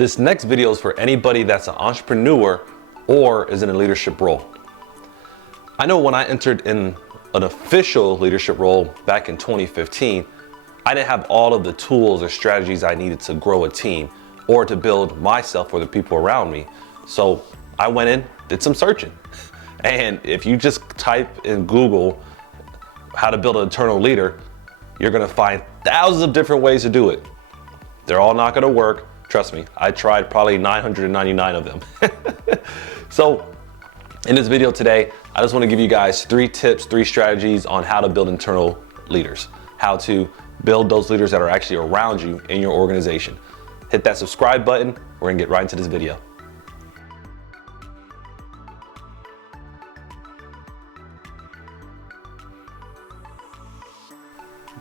This next video is for anybody that's an entrepreneur or is in a leadership role. I know when I entered in an official leadership role back in 2015, I didn't have all of the tools or strategies I needed to grow a team or to build myself or the people around me. So I went in, did some searching. And if you just type in Google how to build an internal leader, you're gonna find thousands of different ways to do it. They're all not gonna work. Trust me, I tried probably 999 of them. So in this video today, I just wanna give you guys 3 tips, 3 strategies on how to build internal leaders, how to build those leaders that are actually around you in your organization. Hit that subscribe button. We're gonna get right into this video.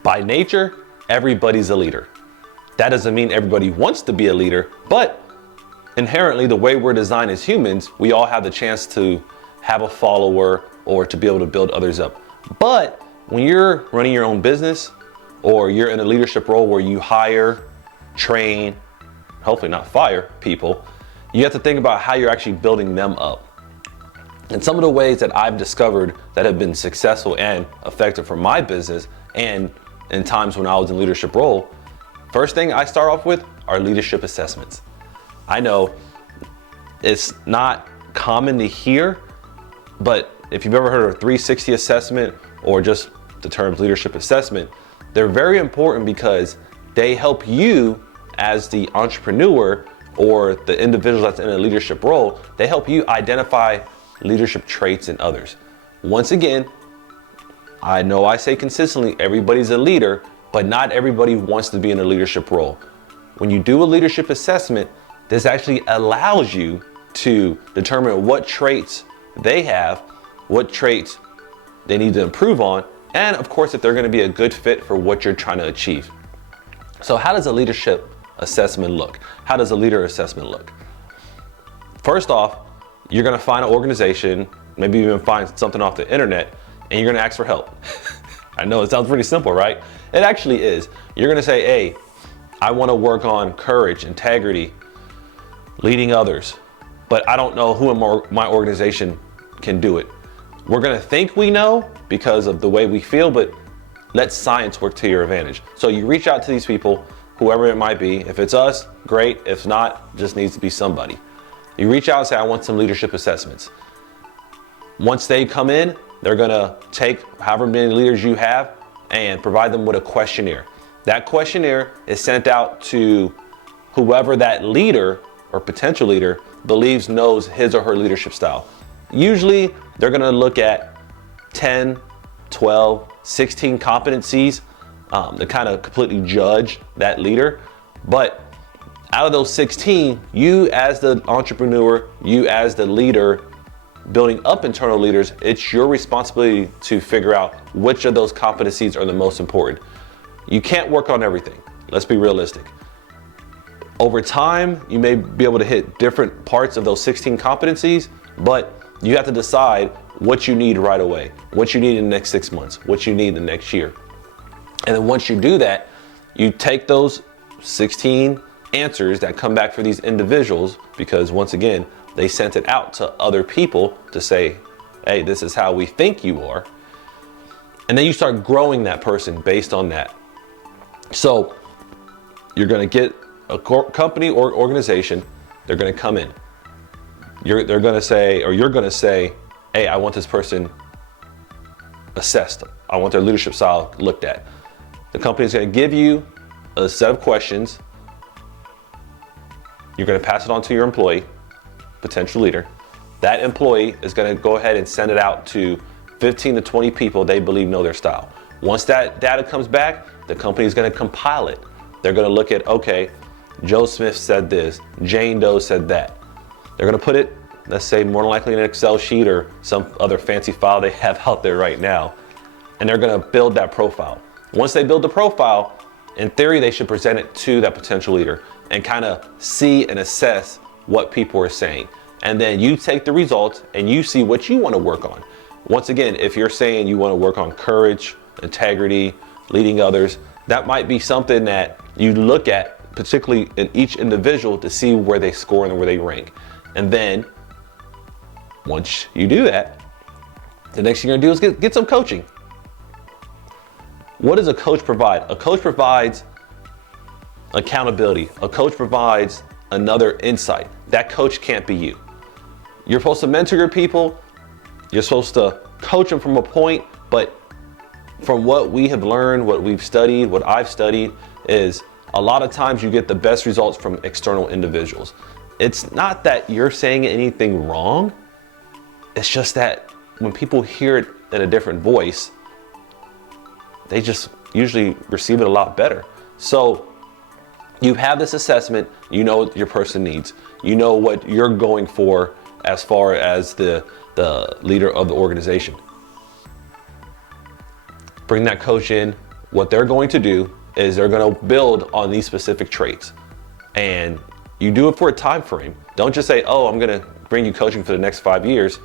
By nature, everybody's a leader. That doesn't mean everybody wants to be a leader, but inherently the way we're designed as humans, we all have the chance to have a follower or to be able to build others up. But when you're running your own business or you're in a leadership role where you hire, train, hopefully not fire people, you have to think about how you're actually building them up. And some of the ways that I've discovered that have been successful and effective for my business and in times when I was in leadership role, first thing I start off with are leadership assessments. I know it's not common to hear, but if you've ever heard of a 360 assessment or just the terms leadership assessment, they're very important because they help you as the entrepreneur or the individual that's in a leadership role, they help you identify leadership traits in others. Once again, I know I say consistently, everybody's a leader, but not everybody wants to be in a leadership role. When you do a leadership assessment, this actually allows you to determine what traits they have, what traits they need to improve on, and of course, if they're gonna be a good fit for what you're trying to achieve. So how does a leadership assessment look? How does a leader assessment look? First off, you're gonna find an organization, maybe even find something off the internet, and you're gonna ask for help. I know it sounds pretty simple, right? It actually is. You're gonna say, hey, I wanna work on courage, integrity, leading others, but I don't know who in my organization can do it. We're gonna think we know because of the way we feel, but let science work to your advantage. So you reach out to these people, whoever it might be. If it's us, great. If not, just needs to be somebody. You reach out and say, I want some leadership assessments. Once they come in, they're gonna take however many leaders you have and provide them with a questionnaire. That questionnaire is sent out to whoever that leader or potential leader believes knows his or her leadership style. Usually they're gonna look at 10, 12, 16 competencies to kind of completely judge that leader. But out of those 16, you as the entrepreneur, you as the leader, building up internal leaders, it's your responsibility to figure out which of those competencies are the most important. You can't work on everything. Let's be realistic. Over time, you may be able to hit different parts of those 16 competencies, but you have to decide what you need right away, what you need in the next 6 months, what you need the next year. And then once you do that, you take those 16 answers that come back for these individuals, because once again, they sent it out to other people to say, hey, this is how we think you are. And then you start growing that person based on that. So you're gonna get a company or organization, they're gonna come in. They're gonna say, or you're gonna say, hey, I want this person assessed. I want their leadership style looked at. The company's gonna give you a set of questions. You're gonna pass it on to your employee, potential leader. That employee is gonna go ahead and send it out to 15 to 20 people they believe know their style. Once that data comes back, the company's gonna compile it. They're gonna look at, okay, Joe Smith said this, Jane Doe said that. They're gonna put it, let's say more than likely in an Excel sheet or some other fancy file they have out there right now, and they're gonna build that profile. Once they build the profile, in theory, they should present it to that potential leader and kind of see and assess what people are saying. And then you take the results and you see what you want to work on. Once again, if you're saying you want to work on courage, integrity, leading others, that might be something that you look at particularly in each individual, to see where they score and where they rank. And then once you do that, the next thing you're gonna do is get some coaching. What does a coach provide? A coach provides accountability. A coach provides another insight. That coach can't be you. You're supposed to mentor your people. You're supposed to coach them from a point, but from what we have learned, what we've studied, what I've studied, is a lot of times you get the best results from external individuals. It's not that you're saying anything wrong. It's just that when people hear it in a different voice, they just usually receive it a lot better. So you have this assessment, you know what your person needs, you know what you're going for as far as the leader of the organization. Bring that coach in. What they're going to do is they're going to build on these specific traits, and you do it for a time frame. Don't just say, oh, I'm going to bring you coaching for the next 5 years,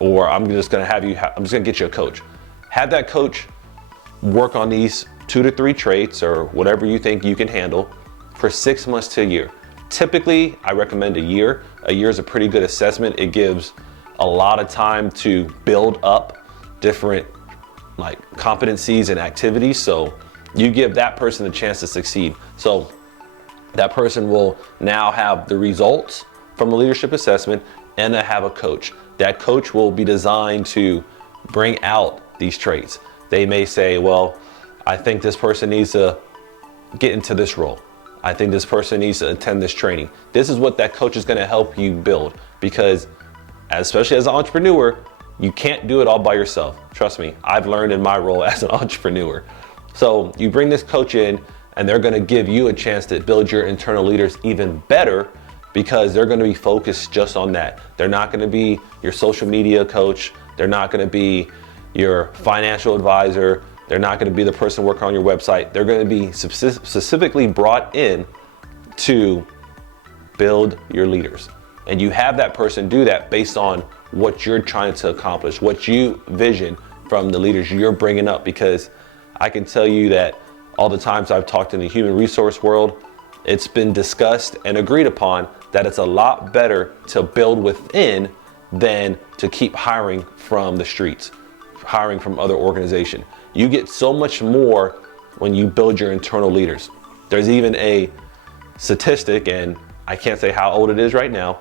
or I'm just going to get you a coach. Have that coach work on these 2 to 3 traits or whatever you think you can handle for 6 months to a year. Typically, I recommend a year. A year is a pretty good assessment. It gives a lot of time to build up different competencies and activities. So you give that person a chance to succeed. So that person will now have the results from the leadership assessment and have a coach. That coach will be designed to bring out these traits. They may say, well, I think this person needs to get into this role. I think this person needs to attend this training. This is what that coach is going to help you build, because especially as an entrepreneur, you can't do it all by yourself. Trust me, I've learned in my role as an entrepreneur. So you bring this coach in, and they're going to give you a chance to build your internal leaders even better, because they're going to be focused just on that. They're not going to be your social media coach. They're not going to be your financial advisor. They're not going to be the person working on your website. They're going to be specifically brought in to build your leaders. And you have that person do that based on what you're trying to accomplish, what you vision from the leaders you're bringing up. Because I can tell you that all the times I've talked in the human resource world, it's been discussed and agreed upon that it's a lot better to build within than to keep hiring from the streets, hiring from other organizations. You get so much more when you build your internal leaders. There's even a statistic, and I can't say how old it is right now,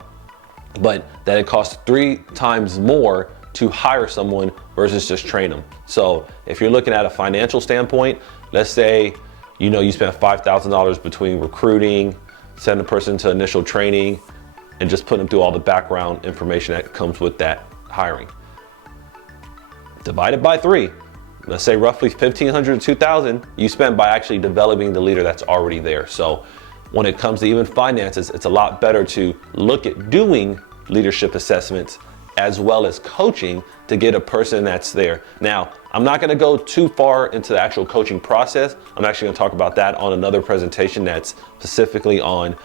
but that it costs 3 times more to hire someone versus just train them. So if you're looking at a financial standpoint, let's say you spend $5,000 between recruiting, sending a person to initial training, and just putting them through all the background information that comes with that hiring. Divided by 3, let's say roughly $1,500 to $2,000 you spend by actually developing the leader that's already there. So when it comes to even finances, it's a lot better to look at doing leadership assessments as well as coaching to get a person that's there. Now, I'm not going to go too far into the actual coaching process. I'm actually going to talk about that on another presentation that's specifically on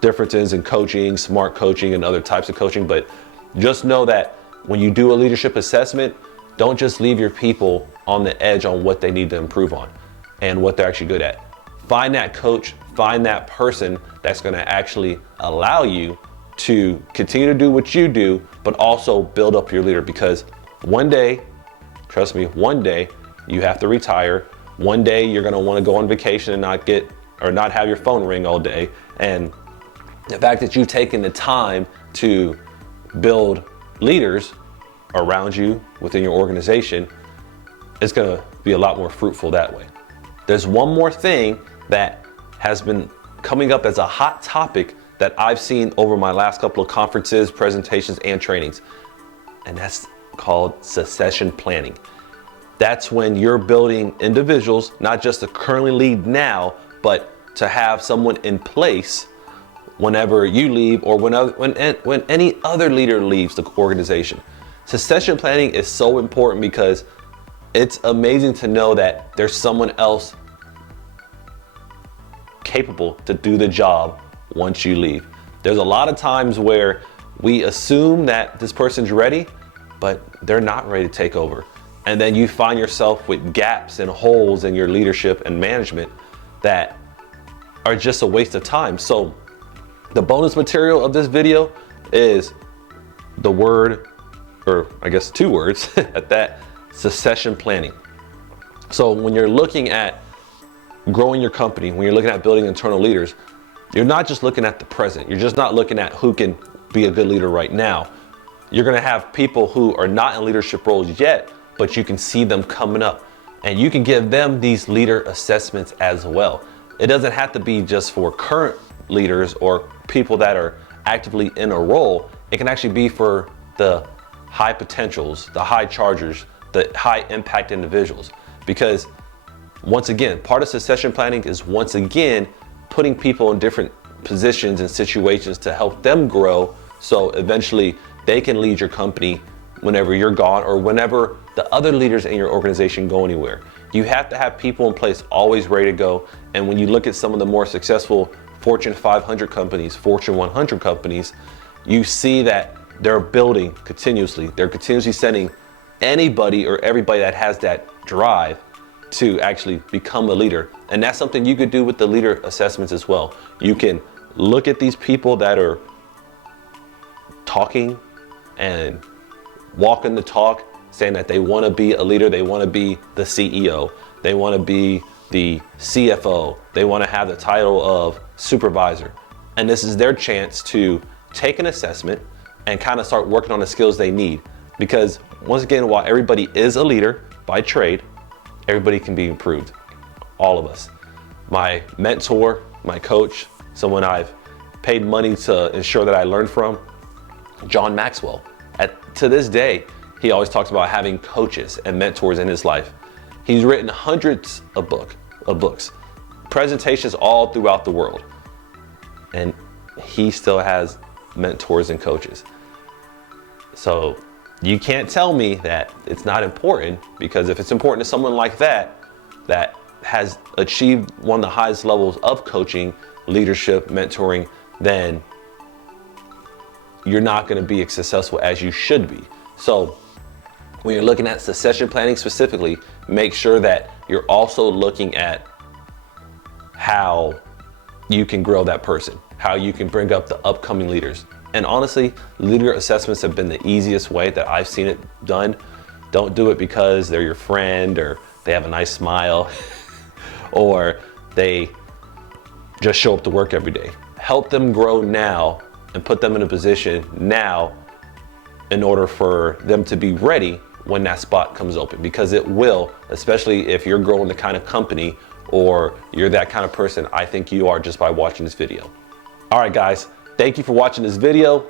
differences in coaching, smart coaching, and other types of coaching. But just know that when you do a leadership assessment, don't just leave your people on the edge on what they need to improve on and what they're actually good at. Find that coach, find that person that's going to actually allow you to continue to do what you do, but also build up your leader. Because one day, trust me, one day you have to retire. One day you're going to want to go on vacation and not have your phone ring all day. And the fact that you've taken the time to build leaders around you within your organization, it's going to be a lot more fruitful that way. There's one more thing that has been coming up as a hot topic that I've seen over my last couple of conferences, presentations, and trainings, and that's called succession planning. That's when you're building individuals, not just to currently lead now, but to have someone in place whenever you leave or when any other leader leaves the organization. Succession planning is so important because it's amazing to know that there's someone else capable to do the job once you leave. There's a lot of times where we assume that this person's ready, but they're not ready to take over. And then you find yourself with gaps and holes in your leadership and management that are just a waste of time. So the bonus material of this video is the word, or I guess 2 words at that, succession planning. So when you're looking at growing your company, when you're looking at building internal leaders, you're not just looking at the present. You're just not looking at who can be a good leader right now. You're gonna have people who are not in leadership roles yet, but you can see them coming up, and you can give them these leader assessments as well. It doesn't have to be just for current leaders or people that are actively in a role. It can actually be for the high potentials, the high chargers, the high impact individuals. Because once again, part of succession planning is once again putting people in different positions and situations to help them grow, so eventually they can lead your company whenever you're gone, or whenever the other leaders in your organization go anywhere. You have to have people in place always ready to go. And when you look at some of the more successful Fortune 500 companies, Fortune 100 companies, you see that they're building continuously. They're continuously sending anybody or everybody that has that drive to actually become a leader. And that's something you could do with the leader assessments as well. You can look at these people that are talking and walking the talk, saying that they want to be a leader, they want to be the CEO, they want to be the CFO, they want to have the title of supervisor. And this is their chance to take an assessment and kind of start working on the skills they need. Because once again, while everybody is a leader by trade, everybody can be improved, all of us. My mentor, my coach, someone I've paid money to ensure that I learn from, John Maxwell. To this day, he always talks about having coaches and mentors in his life. He's written hundreds of books, presentations all throughout the world, and he still has mentors and coaches. So you can't tell me that it's not important, because if it's important to someone like that, that has achieved one of the highest levels of coaching, leadership, mentoring, then you're not going to be as successful as you should be. So when you're looking at succession planning specifically, make sure that you're also looking at how you can grow that person, how you can bring up the upcoming leaders. And honestly, leader assessments have been the easiest way that I've seen it done. Don't do it because they're your friend, or they have a nice smile, or they just show up to work every day. Help them grow now and put them in a position now in order for them to be ready when that spot comes open, because it will, especially if you're growing the kind of company or you're that kind of person I think you are just by watching this video. All right, guys, thank you for watching this video.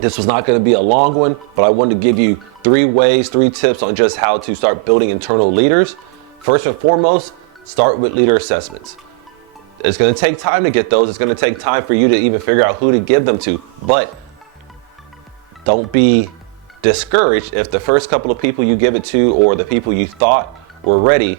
This was not going to be a long one, but I wanted to give you 3 tips on just how to start building internal leaders. First and foremost, start with leader assessments. It's going to take time to get those. It's going to take time for you to even figure out who to give them to, but don't be discouraged if the first couple of people you give it to, or the people you thought were ready,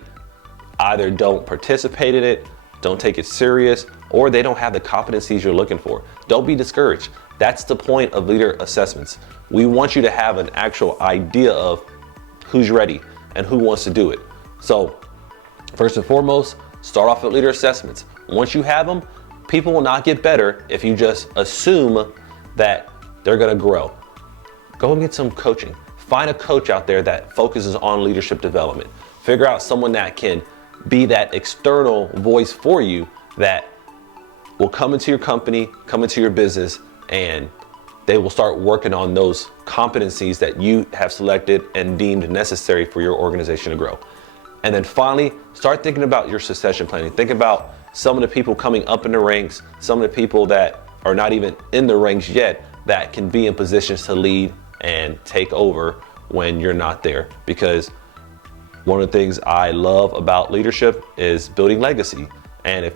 either don't participate in it, don't take it serious, or they don't have the competencies you're looking for. Don't be discouraged. That's the point of leader assessments. We want you to have an actual idea of who's ready and who wants to do it. So first and foremost, start off with leader assessments. Once you have them, people will not get better if you just assume that they're going to grow. Go and get some coaching. Find a coach out there that focuses on leadership development. Figure out someone that can be that external voice for you, that will come into your company, come into your business, and they will start working on those competencies that you have selected and deemed necessary for your organization to grow. And then finally, start thinking about your succession planning. Think about some of the people coming up in the ranks, some of the people that are not even in the ranks yet, that can be in positions to lead and take over when you're not there. Because one of the things I love about leadership is building legacy. And if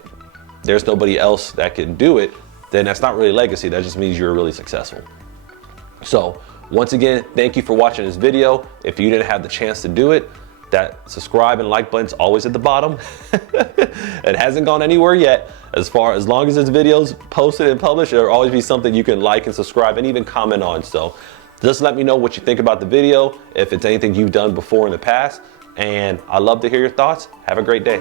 there's nobody else that can do it, then that's not really legacy. That just means you're really successful. So once again, thank you for watching this video. If you didn't have the chance to do it, that subscribe and like button's always at the bottom. It hasn't gone anywhere yet. As long as this video's posted and published, there'll always be something you can like and subscribe and even comment on. So just let me know what you think about the video, if it's anything you've done before in the past, and I'd love to hear your thoughts. Have a great day.